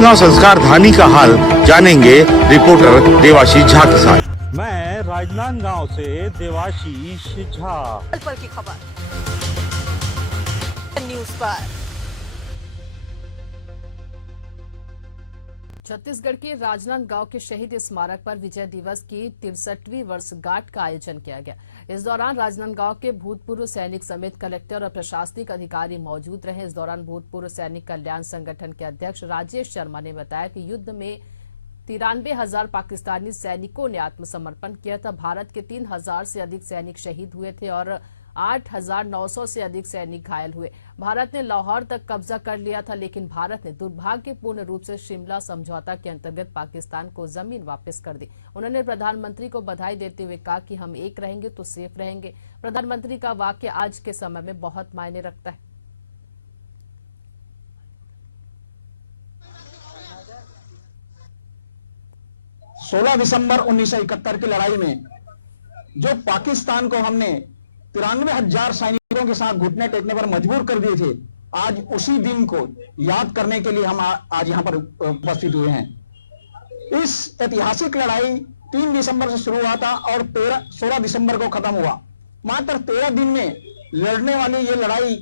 राजनांदगांव संस्कार धानी का हाल जानेंगे रिपोर्टर देवाशीष झा के साथ। मैं राजनांदगांव से देवाशीष झा। पल की खबर न्यूज पर। छत्तीसगढ़ के राजनांदगांव के शहीद स्मारक पर विजय दिवस की 63वीं वर्षगांठ का आयोजन किया गया। इस दौरान राजनांदगांव के भूतपूर्व सैनिक समेत कलेक्टर और प्रशासनिक अधिकारी मौजूद रहे। इस दौरान भूतपूर्व सैनिक कल्याण संगठन के अध्यक्ष राजेश शर्मा ने बताया कि युद्ध में 93,000 पाकिस्तानी सैनिकों ने आत्मसमर्पण किया था। भारत के 3,000 से अधिक सैनिक शहीद हुए थे और 8,900 से अधिक सैनिक घायल हुए। भारत ने लाहौर तक कब्जा कर लिया था, लेकिन भारत ने दुर्भाग्यपूर्ण रूप से शिमला समझौता के अंतर्गत पाकिस्तान को जमीन वापस कर दी। उन्होंने प्रधानमंत्री को बधाई देते हुए कहा कि हम एक रहेंगे तो सेफ रहेंगे। प्रधानमंत्री का वाक्य आज के समय में बहुत मायने रखता है। सोलह दिसंबर 1971 की लड़ाई में जो पाकिस्तान को हमने 93,000 सैनिकों के साथ घुटने टेकने पर मजबूर कर दिए थे, आज उसी दिन को याद करने के लिए हम आज यहां पर उपस्थित हुए हैं। इस ऐतिहासिक लड़ाई 3 दिसंबर से शुरू हुआ था और 16 दिसंबर को खत्म हुआ। मात्र 13 दिन में लड़ने वाली ये लड़ाई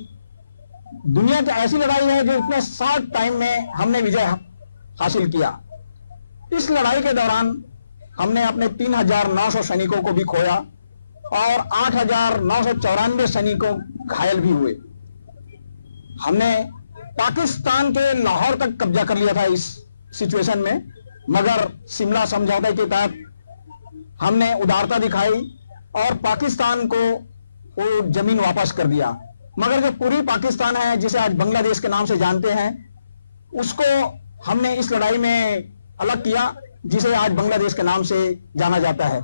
दुनिया की ऐसी लड़ाई है जो इतने शॉर्ट टाइम में हमने विजय हासिल किया। इस लड़ाई के दौरान हमने अपने 3,900 सैनिकों को भी खोया और 8,994 सैनिकों घायल भी हुए। हमने पाकिस्तान के लाहौर तक कब्जा कर लिया था इस सिचुएशन में, मगर शिमला समझौते के तहत हमने उदारता दिखाई और पाकिस्तान को वो जमीन वापस कर दिया। मगर जो पूरी पाकिस्तान है, जिसे आज बांग्लादेश के नाम से जानते हैं, उसको हमने इस लड़ाई में अलग किया, जिसे आज बांग्लादेश के नाम से जाना जाता है।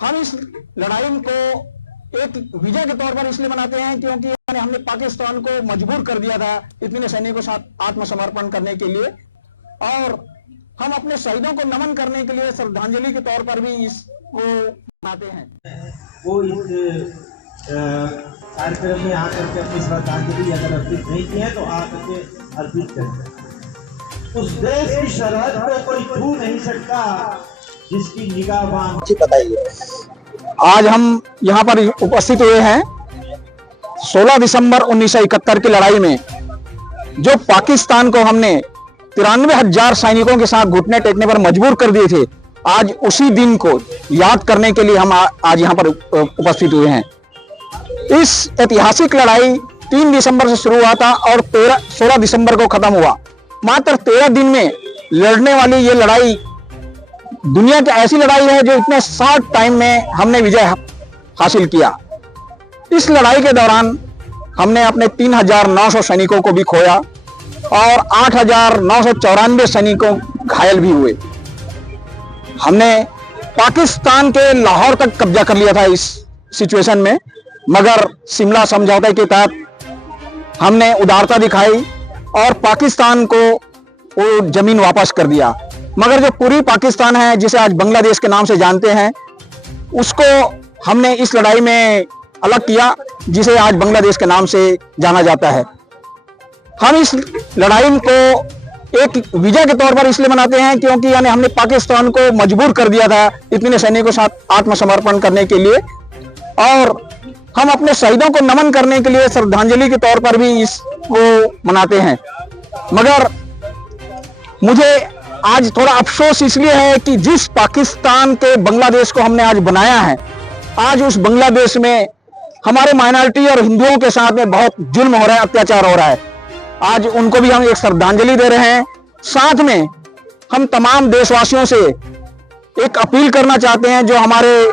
हम इस लड़ाई को एक विजय के तौर पर इसलिए मनाते हैं क्योंकि हमने पाकिस्तान को मजबूर कर दिया था इतने सैनिकों के साथ आत्मसमर्पण करने के लिए, और हम अपने शहीदों को नमन करने के लिए श्रद्धांजलि के तौर पर भी इसको मनाते हैं। वो इस कार्यक्रम में आकर के अपनी श्रद्धांजलि अगर अर्पित नहीं की है तो आकर के अर्पित करते हैं। उस देश की सरहद को कोई छू नहीं सकता जिसकी निगाह बांध। बताइए, आज हम यहाँ पर उपस्थित हुए हैं 16 दिसंबर 1971 की लड़ाई में जो पाकिस्तान को हमने 93,000 सैनिकों के साथ घुटने टेकने पर मजबूर कर दिए थे, आज उसी दिन को याद करने के लिए हम आज यहाँ पर उपस्थित हुए हैं। इस ऐतिहासिक लड़ाई 3 दिसंबर से शुरू हुआ था और 16 दिसंबर को खत्म हुआ। मात्र 13 दिन में लड़ने वाली ये लड़ाई दुनिया की ऐसी लड़ाई है जो इतने शॉर्ट टाइम में हमने विजय हासिल किया। इस लड़ाई के दौरान हमने अपने 3,900 सैनिकों को भी खोया और 8,994 सैनिकों घायल भी हुए। हमने पाकिस्तान के लाहौर तक कब्जा कर लिया था इस सिचुएशन में, मगर शिमला समझौते के तहत हमने उदारता दिखाई और पाकिस्तान को वो जमीन वापस कर दिया। मगर जो पूरी पाकिस्तान है, जिसे आज बांग्लादेश के नाम से जानते हैं, उसको हमने इस लड़ाई में अलग किया, जिसे आज बांग्लादेश के नाम से जाना जाता है। हम इस लड़ाई को एक विजय के तौर पर इसलिए मनाते हैं क्योंकि हमने पाकिस्तान को मजबूर कर दिया था इतने सैनिकों के साथ आत्मसमर्पण करने के लिए, और हम अपने शहीदों को नमन करने के लिए श्रद्धांजलि के तौर पर भी इसको मनाते हैं। मगर मुझे आज थोड़ा अफसोस इसलिए है कि जिस पाकिस्तान के बांग्लादेश को हमने आज बनाया है, आज उस बांग्लादेश में हमारे माइनॉरिटी और हिंदुओं के साथ में बहुत जुल्म हो रहा है, अत्याचार हो रहा है। आज उनको भी हम एक श्रद्धांजलि दे रहे हैं। साथ में हम तमाम देशवासियों से एक अपील करना चाहते हैं, जो हमारे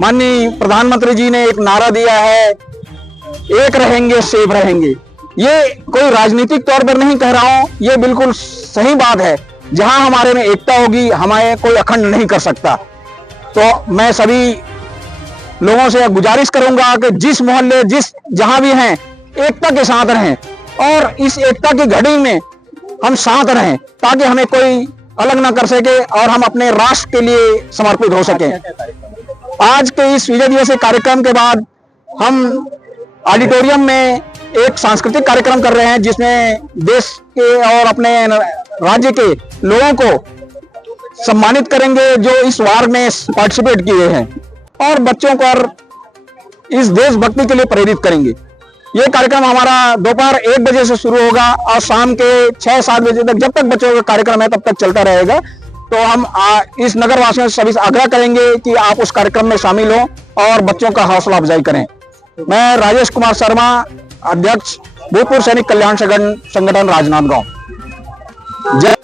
माननीय प्रधानमंत्री जी ने एक नारा दिया है, एक रहेंगे सेफ रहेंगे। ये कोई राजनीतिक तौर पर नहीं कह रहा हूं, ये बिल्कुल सही बात है। जहां हमारे में एकता होगी, हमारे कोई अखंड नहीं कर सकता। तो मैं सभी लोगों से गुजारिश करूंगा कि जिस मोहल्ले जहां भी हैं, एकता के साथ रहें और इस एकता की घड़ी में हम साथ रहें, ताकि हमें कोई अलग ना कर सके और हम अपने राष्ट्र के लिए समर्पित हो सके। आज के इस विजय दिवस कार्यक्रम के बाद हम ऑडिटोरियम में एक सांस्कृतिक कार्यक्रम कर रहे हैं, जिसमें देश के और अपने राज्य के लोगों को सम्मानित करेंगे जो इस वार में पार्टिसिपेट किए हैं और बच्चों को इस देशभक्ति के लिए प्रेरित करेंगे। ये कार्यक्रम हमारा दोपहर 1 बजे से शुरू होगा और शाम के 6-7 बजे तक, जब तक बच्चों का कार्यक्रम है तब तक चलता रहेगा। तो हम इस नगर वासियों से सभी से आग्रह करेंगे कि आप उस कार्यक्रम में शामिल हों और बच्चों का हौसला अफजाई करें। मैं राजेश कुमार शर्मा, अध्यक्ष भूतपूर्व सैनिक कल्याण संगठन राजनांदगांव। जय।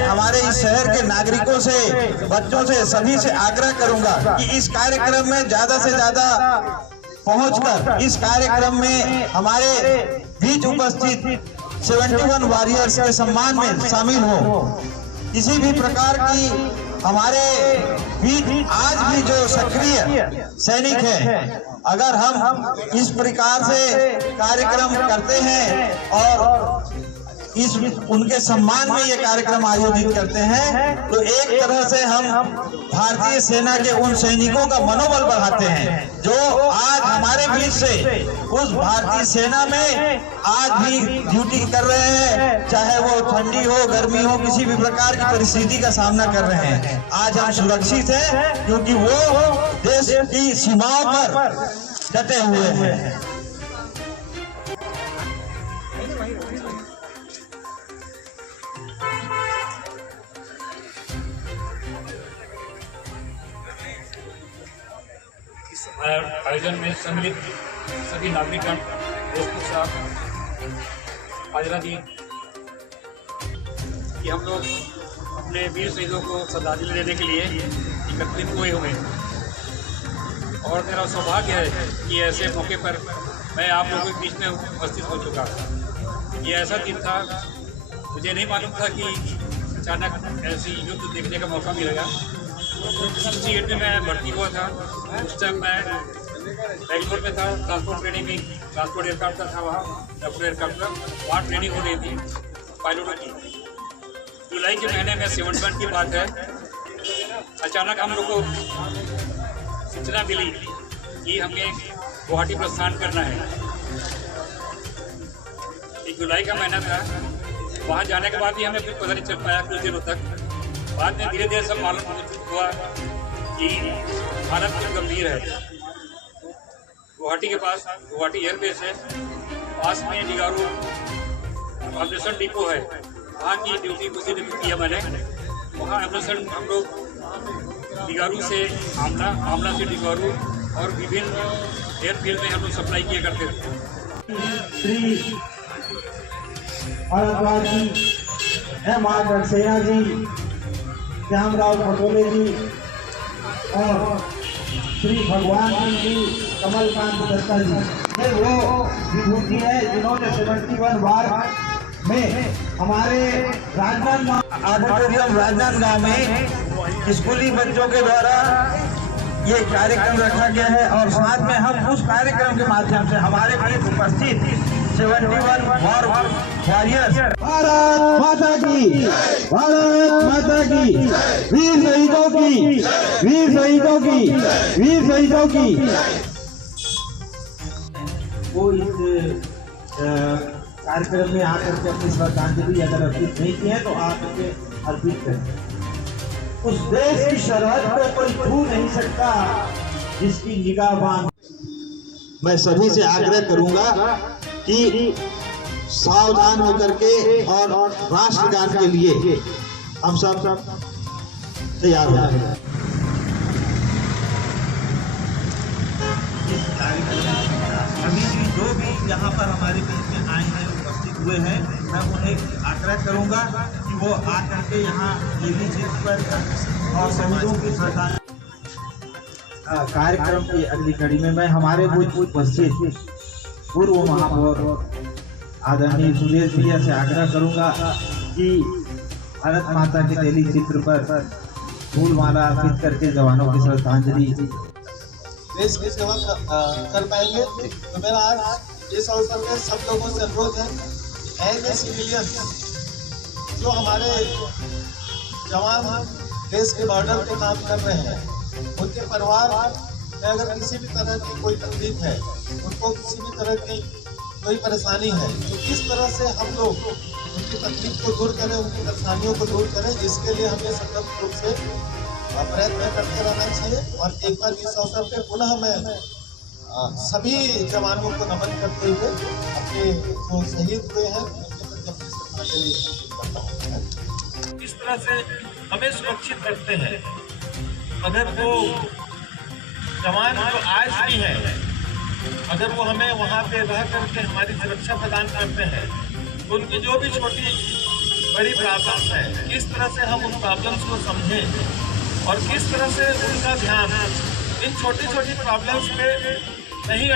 हमारे इस शहर के नागरिकों से, बच्चों से, सभी से आग्रह करूंगा कि इस कार्यक्रम में ज्यादा से ज्यादा पहुंचकर इस कार्यक्रम में हमारे बीच उपस्थित 71 वॉरियर्स के सम्मान में शामिल हो। किसी भी प्रकार की हमारे बीच आज भी जो सक्रिय सैनिक हैं, अगर हम इस प्रकार से कार्यक्रम करते हैं और इस उनके सम्मान में ये कार्यक्रम आयोजित करते हैं, तो एक तरह से हम भारतीय सेना के उन सैनिकों का मनोबल बढ़ाते हैं जो आज हमारे बीच से उस भारतीय सेना में आज भी ड्यूटी कर रहे हैं, चाहे वो ठंडी हो, गर्मी हो, किसी भी प्रकार की परिस्थिति का सामना कर रहे हैं। आज हम सुरक्षित हैं क्योंकि वो देश की सीमाओं पर डटे हुए हैं। आयोजन में सम्मिलित सभी नागरिकगण, दोस्तों साहब, हाजरा दी कि हम लोग अपने वीर शहीदों को श्रद्धांजलि देने के लिए एकत्रित हुए हुए हैं और मेरा सौभाग्य है कि ऐसे मौके पर मैं आप लोगों के बीच में उपस्थित हो चुका। ये ऐसा दिन था, मुझे नहीं मालूम था कि अचानक ऐसी युद्ध देखने का मौका मिलेगा। 68 में मैं भर्ती हुआ था, उस टाइम मैं बेंगलोर में था, ट्रांसपोर्ट ट्रेनिंग में, ट्रांसपोर्ट एयरक्राफ्ट था वहाँ, एयरक्राफ्ट का वहाँ ट्रेनिंग हो रही थी पायलटों की। जुलाई के महीने में 71 की बात है, अचानक हम लोग को सूचना मिली कि हमें गुवाहाटी प्रस्थान करना है। 1 जुलाई का महीना था। वहाँ जाने के बाद भी हमें कुछ पता नहीं चल पाया कुछ दिनों तक। बाद में धीरे धीरे सब मालूम हुआ कि हालत कुछ गंभीर है। गुवाहाटी के पास गुवाहाटी एयरबेस है, पास में डिगारू ऑपरेशन डिपो है, वहाँ की ड्यूटी उसी दिन किया मैंने। वहाँ ऑपरेशन हम लोग डिगारू से आमला से डिगारू और विभिन्न एयरफील्ड में हम लोग सप्लाई किया करते थे। श्री भारद्वाज जी, एम आर सक्सेना जी, श्यामराव पटोले जी और श्री भगवान सिंह जी, कमलकांत दत्ता जी, ये वो विभूति है जिन्होंने 71 वार में हमारे राजनांदगांव ऑडिटोरियम राजनांदगांव में स्कूली बच्चों के द्वारा ये कार्यक्रम रखा गया है और साथ में हम उस कार्यक्रम के माध्यम से हमारे बीच उपस्थित 71 वॉर वॉरियर्स, भारत माता की, भारत माता की, वीर शहीदों की, वीर शहीदों की, वीर शहीदों की, वो इस कार्यक्रम में आकर के अपनी श्रद्धांजलि अगर अर्पित नहीं की है तो आकर के अर्पित करें। उस देश की सरहद को कोई छू नहीं सकता जिसकी निगाहबान। मैं सभी से आग्रह करूंगा कि सावधान होकर के और राष्ट्रगान के लिए हम सब तैयार हो जाए। अभी भी जो भी यहाँ पर हमारे बीच में आए हैं, उपस्थित हुए हुए हैं, मैं उन्हें आग्रह करूंगा कि वो आकर के यहाँ देवी क्षेत्र पर और शहीदों की श्रद्धा कार्यक्रम की अगली कड़ी में मैं हमारे उपस्थित पूर्व महापौर आदरणीय सुरेश भैया से आग्रह करूंगा कि भारत माता के तेली चित्र पर फूलमाला अर्पित करके जवानों की श्रद्धांजलि देश की सेवा कर पाएंगे। तो मेरा आज इस अवसर में सब लोगों से अनुरोध है, एज ए सिविलियन जो हमारे जवान देश के बॉर्डर पे काम कर रहे हैं, उनके परिवार में अगर किसी भी तरह की कोई तकलीफ है, उनको किसी भी तरह की कोई परेशानी है, तो किस तरह से हम लोग उनकी तकलीफ को दूर करें, उनकी परेशानियों को दूर करें, इसके लिए हमें संकल्प रूप से प्रयत्न करते रहना चाहिए। और एक बार इस अवसर पे पुनः मैं सभी जवानों को नमन करते हुए अपने जो शहीद हुए हैं उनके प्रति अपनी श्रद्धांजलि करता हूं। किस तरह से हमें सुरक्षित रखते हैं, अगर वो जवान जो आज भी हैं, अगर वो हमें वहाँ पे रह करके हमारी सुरक्षा प्रदान करते हैं, तो उनकी जो भी छोटी बड़ी प्रॉब्लम्स है, किस तरह से हम उन प्रॉब्लम्स को समझें और किस तरह से उनका ध्यान इन छोटी छोटी प्रॉब्लम्स पे नहीं